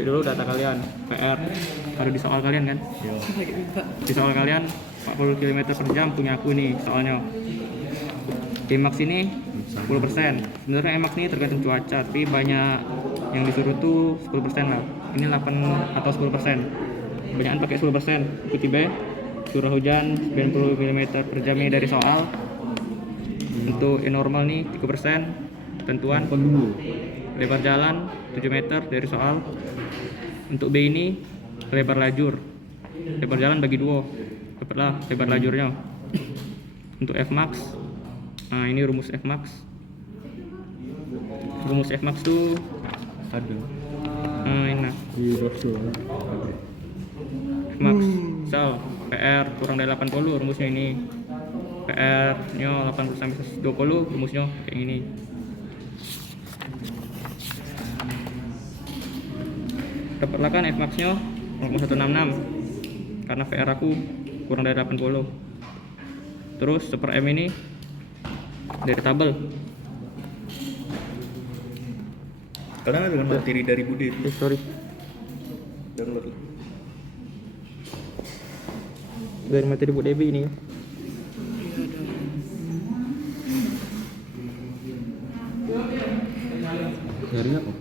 ketik dulu data kalian. PR ada di soal kalian kan? Yo. Di soal kalian 40 km per jam punya aku nih soalnya. Emax ini 10%. Sebenarnya Emax ini tergantung cuaca, tapi banyak yang disuruh tuh 10% lah. Ini 8 atau 10%. Kebanyakan pakai 10%. Ikuti B. Curah hujan 90 km per jam ini dari soal. Untuk normal nih 3%. Tentuan. Lebar jalan 7 meter dari soal. Untuk B ini lebar lajur. Lebar jalan bagi 2. Dapatlah lebar lajurnya. Untuk Fmax, nah ini rumus Fmax. Rumus Fmax tuh Ada. Ini Fmax misal PR kurang dari 80 rumusnya ini. PR nya 80 sampai 20 rumusnya kayak gini. Dapatlah kan Fmax nya 0,166 karena PR aku kurang dari 80. Terus super M ini dari tabel. Kalian ada materi dari Bude itu. Sorry. Download. Dari materi Bu Devi ini. Nyari apa?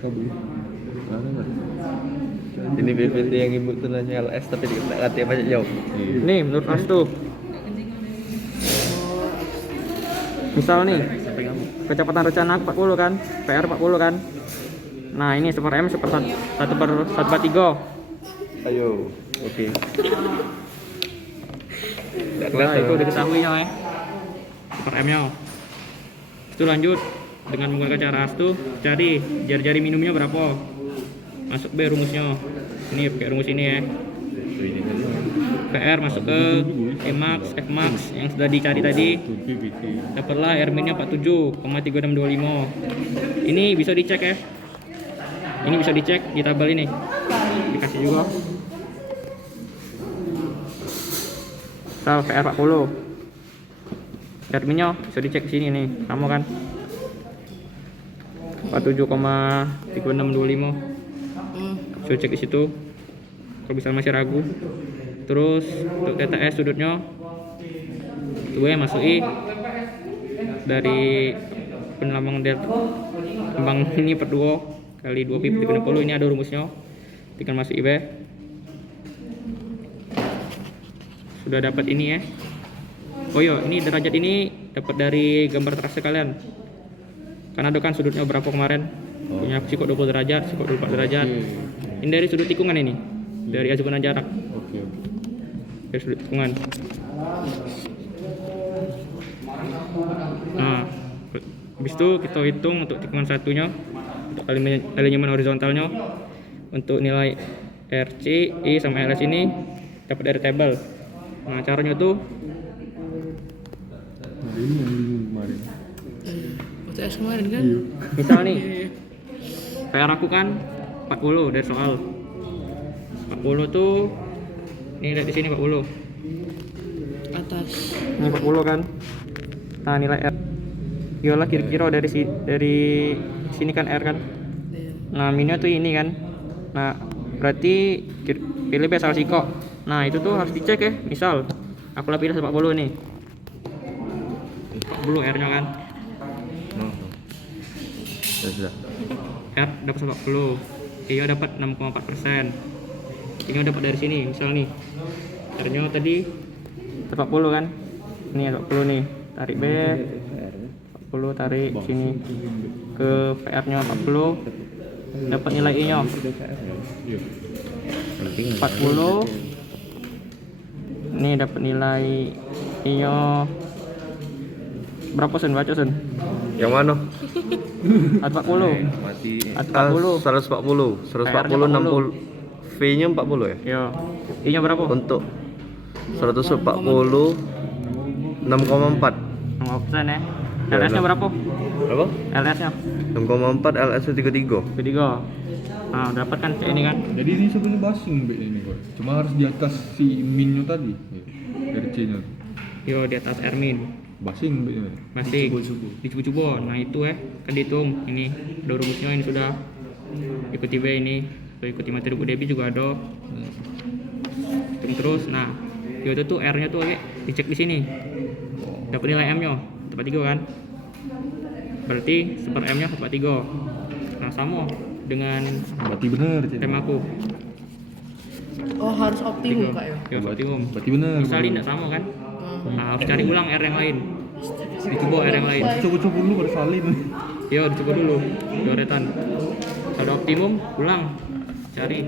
Kabel. Ada nggak? Ini BPT yang ibu tuh nanya LS tapi tidak ngerti apa jauh. Nih menurut Mas tuh. Misal nih kecepatan rencana 40 kan, PR 40 kan. Nah ini super M super 1/1/3. Ayo, oke. Nah itu udah diketahui ya super M nya. Itu lanjut dengan menggunakan cara astu cari jari-jari minumnya berapa. Masuk B rumusnya. Ini pakai rumus ini ya. PR masuk ke Emax, Fmax yang sudah dicari tadi. Dapatlah R-nya 47,3625. Ini bisa dicek ya. Ini bisa dicek di tabel ini. Dikasih juga. Misal PR 40. R-nya bisa dicek di sini nih. Sama kan? 47,3625. Bisa cek di situ. Kalau bisa masih ragu. Terus untuk TTS sudutnya gue masuk I dari penambang kembang ini per 2 kali 2 pi 30 ini ada rumusnya. Tinggal masuk IB. Sudah dapat ini ya. Oh iya, ini derajat ini dapat dari gambar terasa kalian. Karena ada kan sudutnya berapa kemarin? Punya sikok 20 derajat, sikok 24 derajat. Ini dari sudut tikungan ini. Dari ajukan jarak. Dari sudut tikungan. Nah, habis itu kita hitung untuk tikungan satunya, untuk alinyemen horizontalnya, untuk nilai RC, I sama LS ini dapat dari tabel. Nah, caranya tuh ini yang kemarin. UTS kemarin kan? misal nih PR aku kan 40 dari soal 40 tuh ini lihat di sini 40 Atas. ini 40 kan. Nah nilai R iyalah kira-kira dari sini kan R kan. Iya. Nah minnya tuh ini kan. Nah berarti pilih B salah siko. Nah itu tuh harus dicek ya. Misal aku lah pilih 40 nih 40 R nya kan. Sudah. R dapat 40, Iya dapat 6,4%. Ini dapat dari sini, misal nih R-nya tadi 40 kan. Ini 40 nih, tarik B 40 tarik sini ke VR-nya 40, dapat nilai I-nya 40. Ini dapat nilai I-nya berapa Sen? Baca Sen. Yang mana? 40. Mati. 40. 140. 140 60. V-nya 40 ya? Yo. I-nya berapa? Untuk 140 6,4. 5% ya. LS-nya berapa? Berapa? LS-nya 6,4 LS 33. ketiga. Nah, dapat kan C ini kan? Jadi ini sebenarnya basing B ini kok. Cuma harus di atas si minnya tadi. Dari C-nya. Yo di atas R-min. Basing B ini. Masih Subuh-subuh. dicoba-coba. Nah, itu kan dihitung. Ini udah rumusnya ini sudah. ikuti B ini, atau ikuti materi Bu Debi juga ada. Hitung terus. Nah, itu tuh R-nya tuh dicek di sini. Dapat nilai M-nya 1/3 kan? Berarti 1/M-nya 1/3. Nah, sama dengan Berarti bener, Cik. M aku. Oh, harus optimum Kak ya. Ya, optimum. Berarti bener. Misalnya tidak sama kan? Nah, harus cari ulang R yang lain. Dicoba R yang lain. Coba-coba dulu pada salin. Yo, dicoba dulu. Coretan. Kalau optimum, ulang. Cari.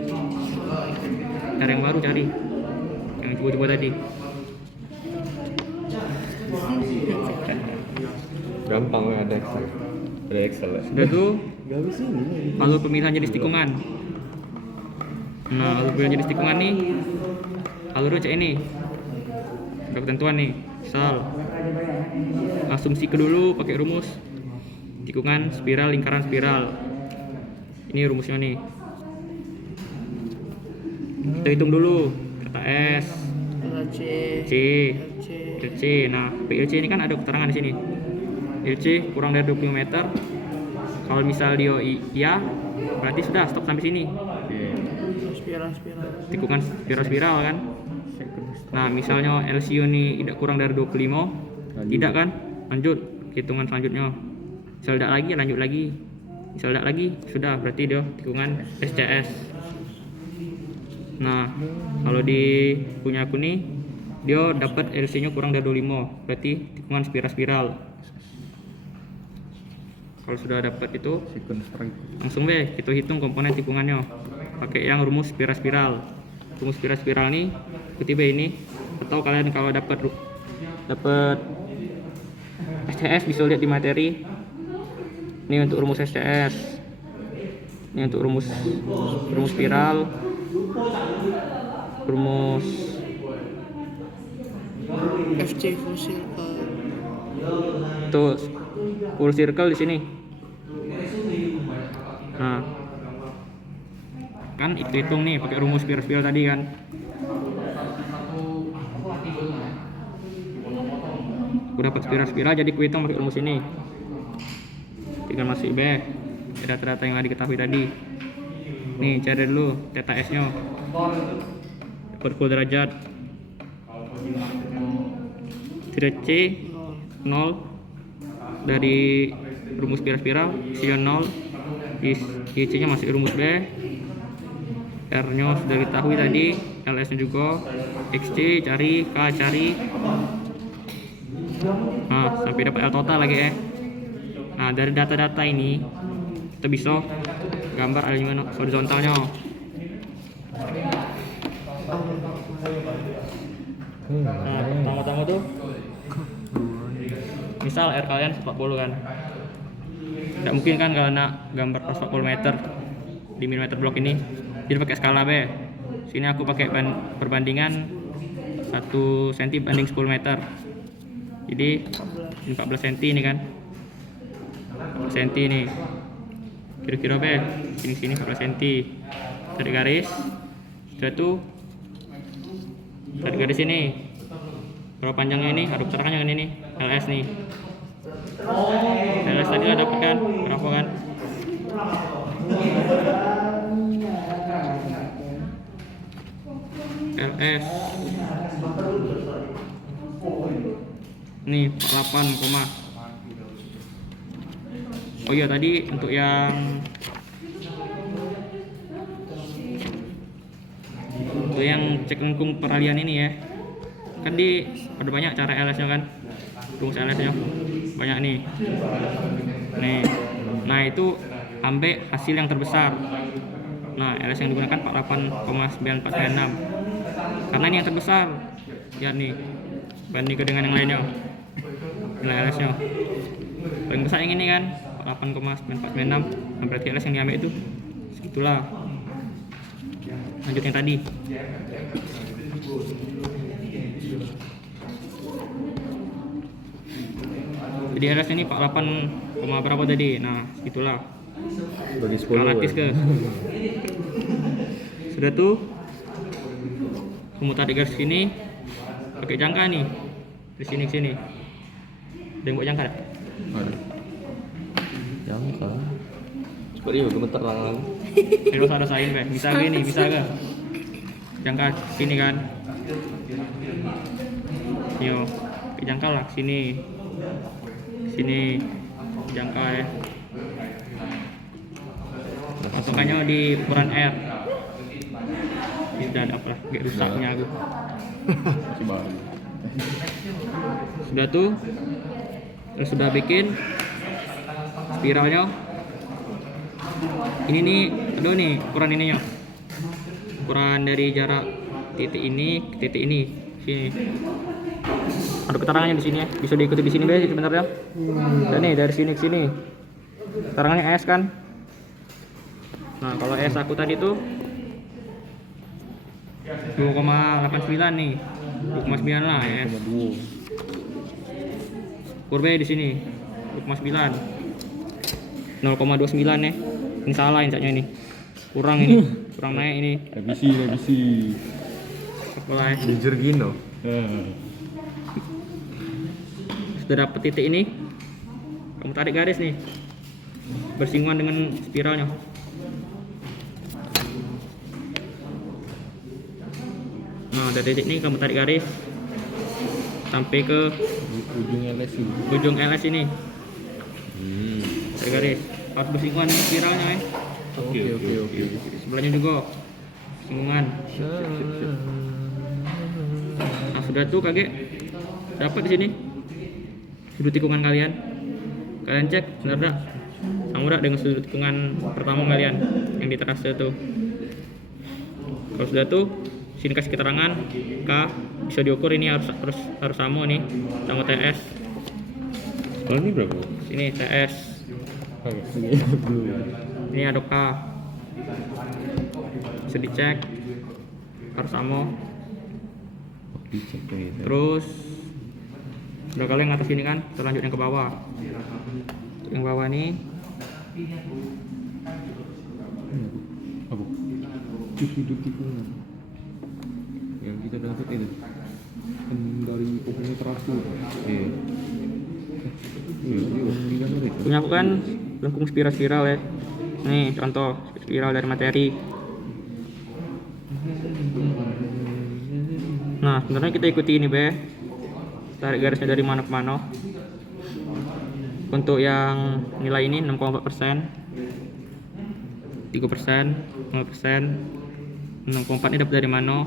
R yang baru cari. Yang coba-coba tadi. Gampang ya, ada Excel. Ada Excel ya. Sudah tuh Gak bisa ini. alur pemilihan jenis tikungan. Nah, alur pemilihan jenis tikungan nih alurnya cek ini. Ada ketentuan nih. Misal asumsi ke dulu pakai rumus tikungan spiral lingkaran spiral. Ini rumusnya nih. Kita hitung dulu kata S, C, C, C. LC. Nah, PLC ini kan ada keterangan di sini. LC kurang dari 20 meter. Kalau misal dia iya, berarti sudah stop sampai sini. Spiral. Tikungan spiral kan. Nah, misalnya LCO ini tidak kurang dari 25, tidak kan? Lanjut hitungan selanjutnya. Misal tidak lagi, lanjut lagi. Misal tidak lagi, sudah berarti dia tikungan SCS. Nah, kalau di punya aku nih, dia dapat LC-nya kurang dari 25, berarti tikungan spiral. Kalau sudah dapat itu, Sequence strike. langsung deh kita hitung komponen tikungannya pakai yang rumus spiral. Rumus spiral nih ikuti B ini, atau kalian kalau dapat SCS bisa lihat di materi. Ini untuk rumus SCS, ini untuk rumus spiral, rumus FC full circle. tuh full circle di sini. Nah, kan itu hitung nih pakai rumus spiral tadi kan. Aku dapat spiral jadi ku hitung pakai rumus ini. Tinggal masuk B data-data yang diketahui tadi. Nih cari dulu theta S nya, dapat pukul derajat. Tiret C 0 dari rumus spiral isi 0, IC nya masih rumus B, R nya sudah diketahui tadi, LS nya juga, XC cari, K cari. Nah, sampai dapat L total lagi ya. Nah, dari data-data ini kita bisa gambar alignment horizontalnya. Nah, pertama-tama tuh misal R kalian 40 kan, tidak mungkin kan kalau nak gambar 40 meter di milimeter blok ini jadi pakai skala B. Sini aku pakai perbandingan 1 cm banding 10 meter, jadi 14 cm ini kan, 14 cm ini kira-kira B sini 14 cm. Tarik garis, sudah tuh tarik garis ini berapa panjangnya ini, ada keterangannya kan ini LS nih. LS tadi lah dapat kan berapa kan? LS nih 48, oh iya tadi untuk yang cek lengkung peralihan ini ya, kan ada banyak cara LS nya kan, rumus LS nya banyak nih. Nah itu ambil hasil yang terbesar. Nah LS yang digunakan 48,9496 karena ini yang terbesar. Lihat nih bandingkan dengan yang lainnya, nilai LS nya paling besar yang ini kan 48,9496. Nah, berarti LS yang diambil itu segitulah. Lanjut yang tadi. Jadi LS ini 48, berapa tadi? Nah, segitulah. Bagi 10 Relatif ke. Sudah tuh. Kamu tarik garis sini pakai jangka nih. Dari sini ke sini. Ada yang buat jangka? Ada. Jangka. Kok iya gemeter lang. Ini harus rasain be. Bisa gak ini? Bisa gak? Jangka sini kan. Yo, jangka lah sini. Sini jangka ya. Patokannya di ukuran R. Dan apa? Gak rusaknya aku. Masih baru. Sudah tuh. Terus sudah bikin spiralnya. Ini nih, aduh nih ukuran ininya. Ukuran dari jarak titik ini ke titik ini, sini. Ada keterangannya di sini ya. Bisa diikuti di sini guys sebenarnya. Dan nih dari sini ke sini. Keterangannya S kan. Nah, kalau S aku tadi tuh 2,89 nih. 2,9 lah ya. Kurbe di sini 2,9. 0,29 ya. Ini salah insaknya ini. Kurang ini. Kurang naik ini. Revisi. Mulai. Di Jorginho. Sudah dapet titik ini. Kamu tarik garis nih. Bersinggungan dengan spiralnya. Nah, dari titik ini kamu tarik garis sampai ke Ujung LS ini. ujung LS ini. Tarik garis. Harus bersinggungan dengan spiralnya ya. Oke. Sebelahnya juga singgungan. Nah, sudah tuh kakek dapat di sini sudut tikungan kalian. Kalian cek benar tak? Sama tak dengan sudut tikungan pertama kalian yang di terase tuh. Kalau sudah tuh sini kasih keterangan K, bisa diukur ini harus sama nih sama TS. Kalau ini berapa? Sini TS. Ini ada K. Bisa dicek harus sama. Dicek nih. Terus udah kalian ngatas ini kan, terlanjut yang ke bawah. Yang bawah nih Apa? Sudut tikungan yang kita dapat itu Kan dari pokoknya terasa. iya punya aku kan lengkung spiral ya. Nih contoh spiral dari materi. Nah sebenarnya kita ikuti ini be, tarik garisnya dari mana ke mana. Untuk yang nilai ini 6,4%, 3%, 0%, 6,4 ini dapat dari mana?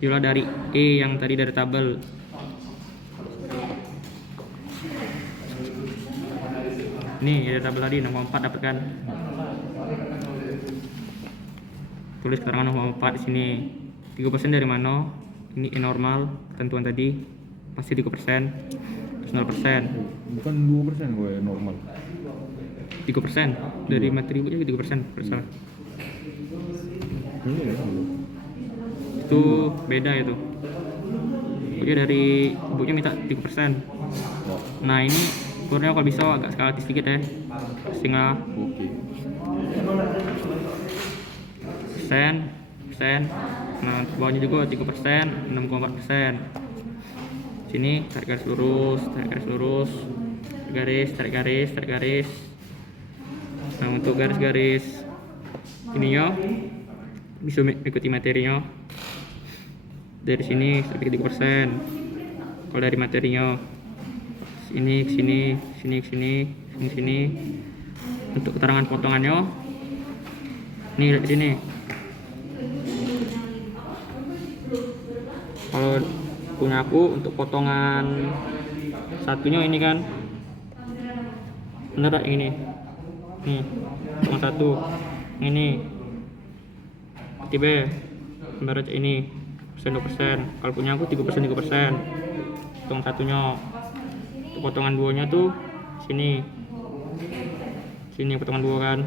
Yola dari E yang tadi dari tabel. Nih dari tabel tadi 6,4 dapat kan? Tulis keterangan 0,4 di sini. 3% dari mana? Ini E normal, ketentuan tadi pasti 3%, terus 0%. Bukan 2% gue normal. 3% dari materi ibunya 3% salah. Itu beda itu. Ibunya dari ibunya minta 3%. Nah ini ukurnya kalau bisa agak skalatis sedikit ya. Setengah Oke. persen. Nah bawahnya juga 3%, 6,4%. Sini tarik garis lurus, tarik garis. Nah untuk garis-garis ininya bisa ikuti materinya dari sini sampai ke 3%. Kalau dari materinya sini ke sini. Untuk keterangan potongannya ini lihat di sini. Kalau punya aku untuk potongan satunya ini kan bener gak yang ini nih potongan satu yang ini tiba bener aja ini persen 2%. Kalau punya aku 3% potongan satunya. Untuk potongan duanya tuh sini potongan dua kan,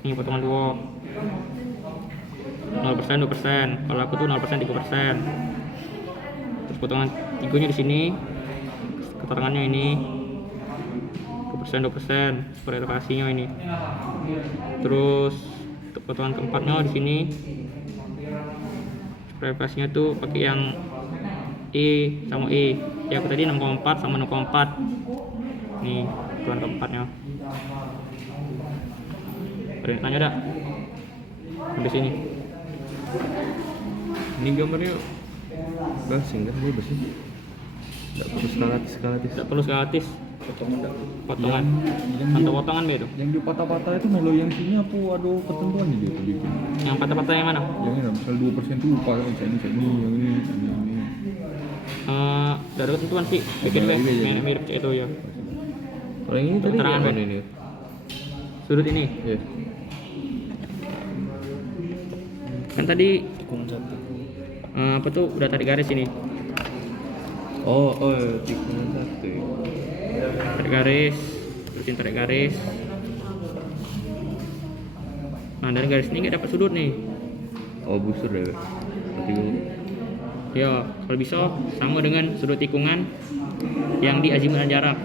ini potongan dua 0% 2%. Kalau aku tuh 0% 3%. Terus potongan tiganya di sini, keterangannya ini 2% relokasinya ini. Terus untuk potongan keempatnya di sini, relokasinya tuh pakai yang E sama E. Ya aku tadi 6,4 sama 0,4. Nih potongan keempatnya. Ada yang tanya dak? Sampai sini. Ini gambarnya singgah bebas sih. Enggak perlu skalatis. Tidak perlu skalatis. Potongan. Yang Atau potongan gitu. Yang di patah-patah itu melo yang sini apa ada ketentuan nih dia tuh bikin. Yang patah-patah yang mana? Yang ini misal 2% tuh lupa yang ini, yang ini. Tidak ada ketentuan sih. Bikin Iya, deh. iya. Mirip itu ya. Kalau yang ini tadi Keterangan, yang Bang. mana ini? Sudut ini. Iya. Kan tadi Tikungan 1. apa tuh udah tarik garis ini. Oh, tikungan 1. Tarik garis. Terusin tarik garis. Nah dari garis ini nggak dapat sudut nih. Oh, busur deh. Berarti gue Ya, kalau bisa sama dengan sudut tikungan yang di azimuth jarak.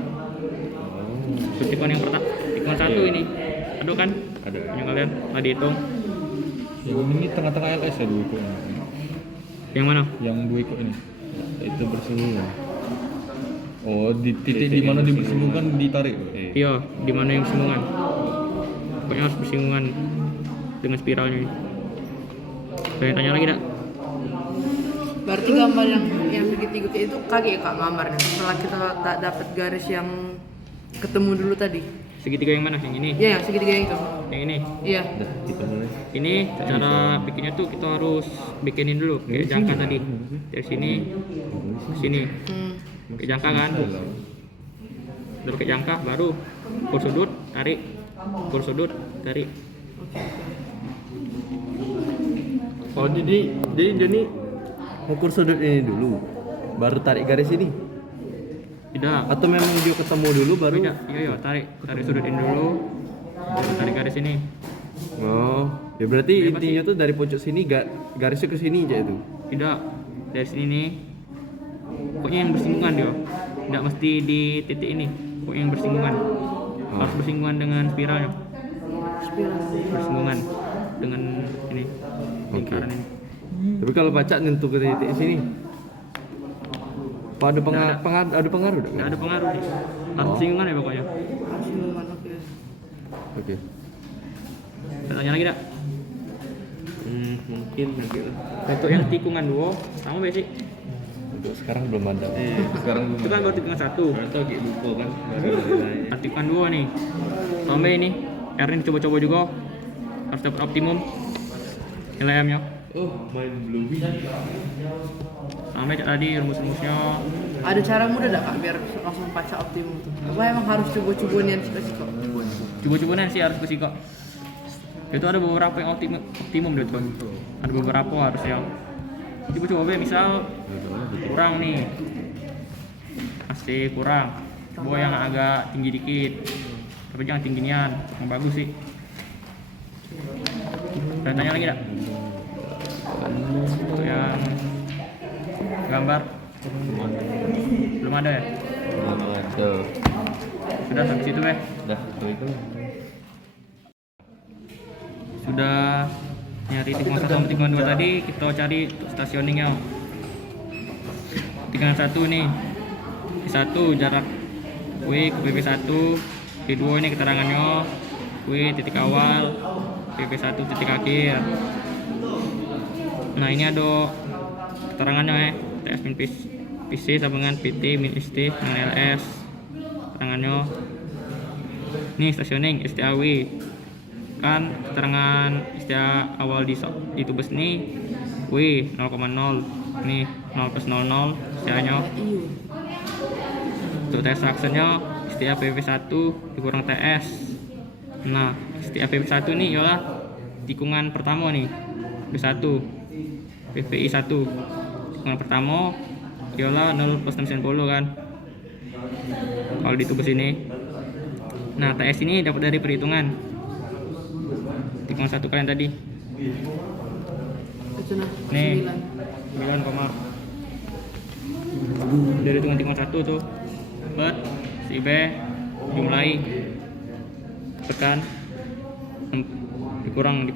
Sudut tikungan yang pertama, tikungan 1 ini. Aduh kan? ada. Yang kalian tadi hitung. Yang ini tengah-tengah LS ya 2 ikut. Yang mana? Yang 2 ikut ini. Itu bersinggungan. Oh, di titik di mana dibersinggungan ditarik. Iya, di mana yang bersinggungan? Pokoknya harus bersinggungan dengan spiralnya ini. Ada yang tanya lagi dak? Berarti gambar yang segitiga itu kaget ya Kak gambarnya. Setelah kita tak dapat garis yang ketemu dulu tadi. Segitiga yang mana? Yang ini? Iya, yang segitiga yang itu. Yang ini? Iya. Udah, kita mulai. Ini cara bikinnya tuh kita harus bikinin dulu kayak jangka tadi. Dari sini ke sini. Pakai jangka kan? Udah pakai jangka baru ukur sudut, tarik. Ukur sudut, tarik. Oh, jadi Joni ukur sudut ini dulu, baru tarik garis ini. Tidak. Atau memang dia ketemu dulu baru? Tidak. Iya, tarik sudut ini dulu. Baru tarik garis ini. Oh, ya berarti Bebas intinya tuh dari pojok sini garisnya ke sini aja itu. Tidak. Dari sini nih. Pokoknya yang bersinggungan dia. Tidak mesti di titik ini. Pokoknya yang bersinggungan. Harus bersinggungan dengan spiralnya. Bersinggungan dengan ini. Lingkaran ini. Tapi kalau baca nyentuh ke titik sini. Apa ada ada pengaruh? Tidak ada pengaruh nih. Harus Oh. bersinggungan ya pokoknya. Harus singgungan, oke. Oke. Ada tanya lagi tak? Mungkin nanti lah. Untuk yang tikungan 2 sama basic. Untuk sekarang belum ada. Sekarang belum Itu kan baru tikungan 1. Atau kayak lupa kan. Tikungan 2 nih. Tambah ini. R ini coba-coba juga. Harus dapat optimum. Nilai M-nya. Oh, main blowing. Sampai tadi rumus-rumusnya. Ada cara mudah enggak Kak biar langsung baca optimum tuh? Apa emang harus coba-coba nian sika-sika? Coba-coba sih harus ke kok. Itu ada beberapa yang optimum dia tuh. Ada beberapa harus yang coba-coba misal kurang nih. Masih kurang. Coba yang agak tinggi dikit. Tapi jangan tinggi nian, yang bagus sih. Dan tanya lagi tak? Untuk yang gambar belum ada ya? Belum ada. Sudah sampai situ ya? Dah, itu. Sudah nyari tikungan 1 sama tikungan 2 tadi, kita cari stationingnya. Tikungan 1 nih, P1 jarak W ke PP1, P2 ini keterangannya, W titik awal, PP1 titik akhir. Nah ini ada keterangannya ya, TS min PC sama dengan PT min ST dengan LS. Keterangannya ini stationing STAW kan, keterangan istilah awal di tubes ini W 0,0 nih 0 plus 00 istilahnya. Untuk TS aksennya istilah PV1 dikurang TS. Nah istilah PV1 ini ialah tikungan pertama nih, P1 PVI 1 tikungan pertama ialah 0 plus 690 kan kalau di tubes ini. Nah TS ini dapat dari perhitungan tikungan 1 kalian tadi. Itu nah. Nih 9. 9, dari tikungan 1 tuh dapat si B dimulai tekan dikurang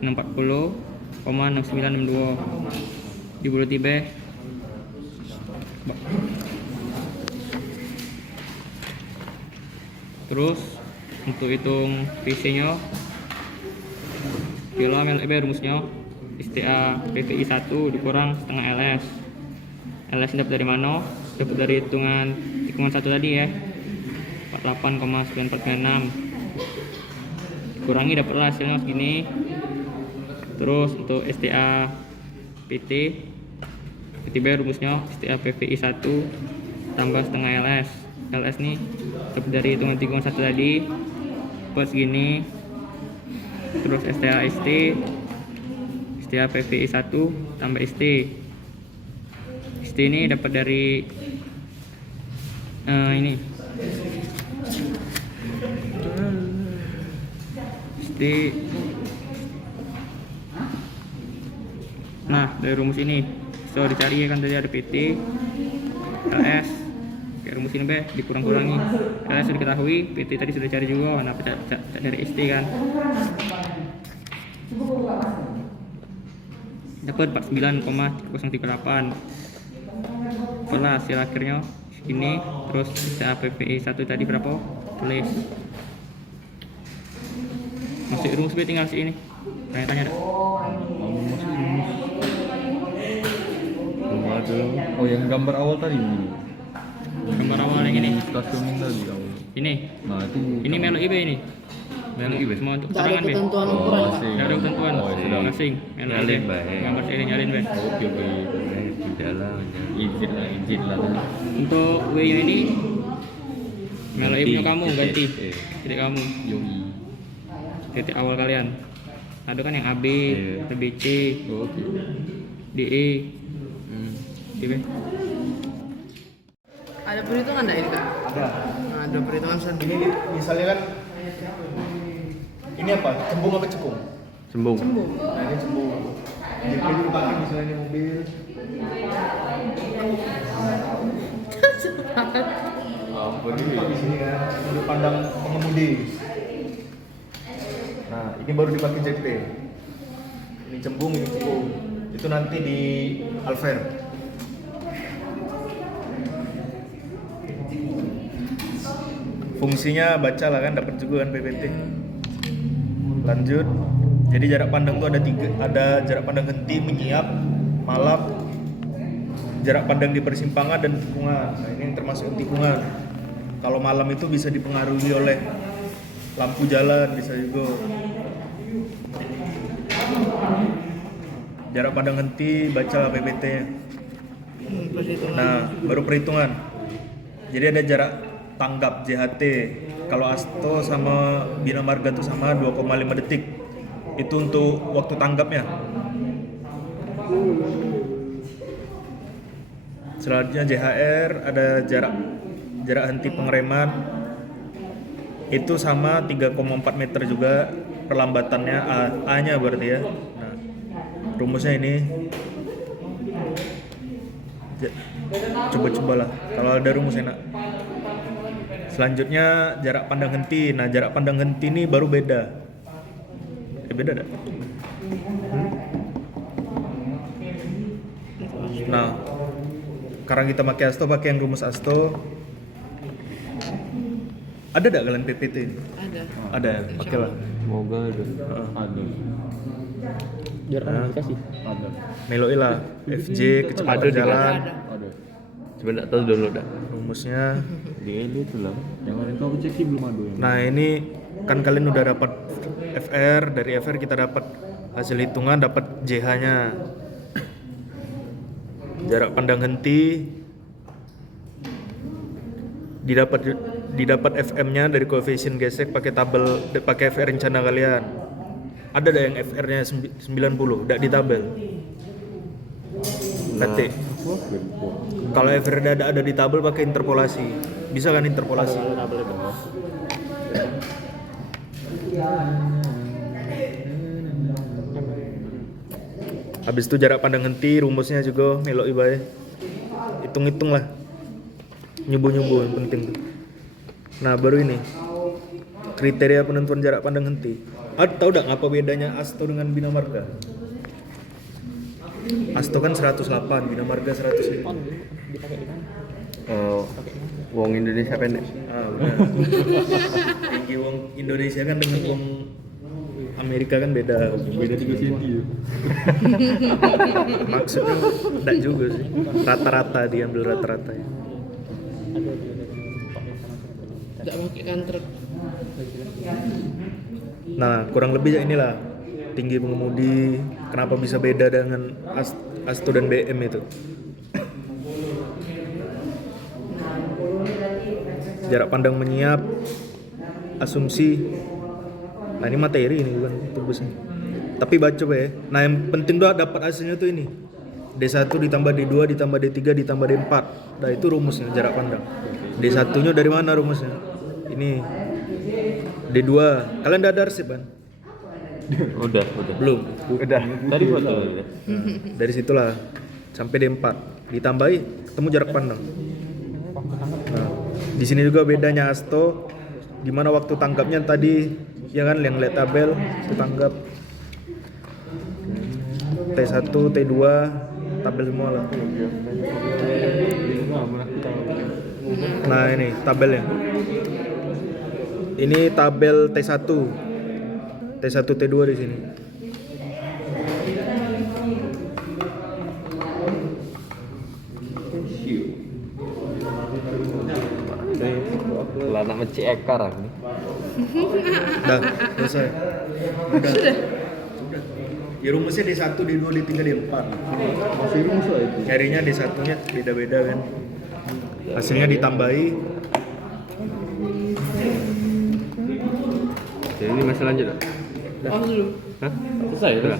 640,6962 dibuluti B. Terus untuk hitung PC nya Kilo MLB rumusnya STA PPI 1 dikurang setengah LS. LS dapat dari mana? Dapat dari hitungan 1 tadi ya, 48,9436. Kurangi dapatlah hasilnya segini. Terus untuk STA PT rumusnya STA PPI 1 tambah setengah LS. LS nih dapat dari hitungan 1 tadi dapat segini. Terus STA PPI 1 tambah ST ini dapat dari ini ST. Nah, dari rumus ini so dicari ya kan, tadi ada PT LS kayak rumus ini dikurang-kurangi. LS sudah diketahui, PT tadi sudah cari juga. Nah, dari ST kan dapat 49,038. Setelah hasil akhirnya segini. Terus STA PPI 1 tadi berapa? Tulis. Masuk rumus tinggal sih ini. Tanya-tanya dah. Kamu masuk rumus. Belum ada. Oh, yang gambar awal tadi dulu. Gambar awal yang ini. Stasioning tadi kamu. Ini. Nah, itu Ini Melo IB ini. Melo IB. Semua untuk Nggak ada keterangan, Be. ketentuan ukuran Pak. Nggak ada ketentuan. Oh, ya sudah. Asing. Melo Nyalin, IB. Be. Gambar sini nyalin, Be. Oke, oke. Tidak lah. Izin lah. Untuk W nya ini Melo IB nya kamu ganti. Eh. Titik kamu. Yoi. Titik awal kalian. Ada kan yang AB, Iya. BC, Oh, oke. DE, gitu. Ada perhitungan enggak ini Kak? Ada. Nah, ada perhitungan sendiri. Ini misalnya kan ini apa? Cembung apa cekung? Sembung. Nah, ini cembung. Jadi ini dipakai misalnya di mobil. Apa Ini ini? di sini kan sudut pandang pengemudi. Nah, ini baru dipakai JP. Ini cembung, ini cekung. Itu nanti di Alfer. Fungsinya baca lah kan, dapat juga kan PPT. Lanjut. Jadi jarak pandang tuh ada jarak pandang henti, menyiap, malam, jarak pandang di persimpangan dan tikungan. Nah, ini yang termasuk tikungan. Kalau malam itu bisa dipengaruhi oleh lampu jalan, bisa juga. Jarak pandang henti, baca PPT-nya. Perhitungan. Nah, baru perhitungan. Jadi ada jarak tanggap JHT. Kalau Asto sama Bina Marga itu sama 2,5 detik. Itu untuk waktu tanggapnya. Selanjutnya JHR ada jarak henti pengereman. Itu sama 3,4 meter juga perlambatannya A-nya berarti ya. Nah, rumusnya ini. Coba-coba lah kalau ada rumus enak. Selanjutnya jarak pandang henti. Nah, jarak pandang henti ini baru beda. Beda dah. Nah, sekarang kita pakai Asto, pakai yang rumus Asto. Ada tak kalian PPT ini? Ada. Ada ya? Pakai lah. Semoga ada. Ada. Jarak pandang dikasih. Ada. Meloi lah. FJ kecepatan Ada, jalan. Ada. Ada. Coba tak tahu download dah. Rumusnya. Di itu lah. Yang itu aku cek sih belum ada yang. Nah, ini kan kalian udah dapat FR, dari FR kita dapat hasil hitungan, dapat JH-nya. Jarak pandang henti didapat FM-nya dari koefisien gesek pakai tabel, pakai FR rencana kalian. Ada dah yang FR-nya 90, enggak di tabel. Nanti kalau FR ada di tabel pakai interpolasi. Bisa kan interpolasi? Habis itu jarak pandang henti, rumusnya juga melok ibae. Hitung-hitung lah. Nyubu-nyubu yang penting tuh. Nah, baru ini. Kriteria penentuan jarak pandang henti. Tahu enggak apa bedanya Asto dengan Bina Marga? Asto kan 108, Bina Marga 105. Oh, wong Indonesia pendek. Ah, benar. Tinggi wong Indonesia kan dengan wong Amerika kan beda. Beda 3 cm ya. Maksudnya enggak juga sih. Rata-rata diambil rata-rata ya. Tidak pakai kantrek. Nah, kurang lebih ya inilah tinggi pengemudi, kenapa bisa beda dengan Asto dan BM itu. Jarak pandang menyiap, asumsi. Nah, ini materi ini bukan tugasnya. Tapi baca coba ya. Nah, yang penting doa dapat hasilnya tuh ini. D1 ditambah D2 ditambah D3 ditambah D4. Nah, itu rumusnya jarak pandang. D1-nya dari mana rumusnya? Ini D2. Kalian udah ada arsip kan? Udah. Belum. Udah. Tadi foto udah. Dari situlah sampai D4 ditambahi ketemu jarak pandang. Nah, di sini juga bedanya Asto, gimana waktu tanggapnya tadi, ya kan yang lihat tabel itu tanggap T1, T2, tabel semua lah. Nah ini tabelnya. Ini tabel T1, T2 di sini. Lah anak meci ekar ini. Udah, selesai. Udah. Ya rumusnya D1, D2, D3, D4. Masih rumus lah itu. Nyarinya D1-nya beda-beda kan. Hasilnya ditambahi. Jadi ini masih lanjut. Oh dulu. Hah? Selesai.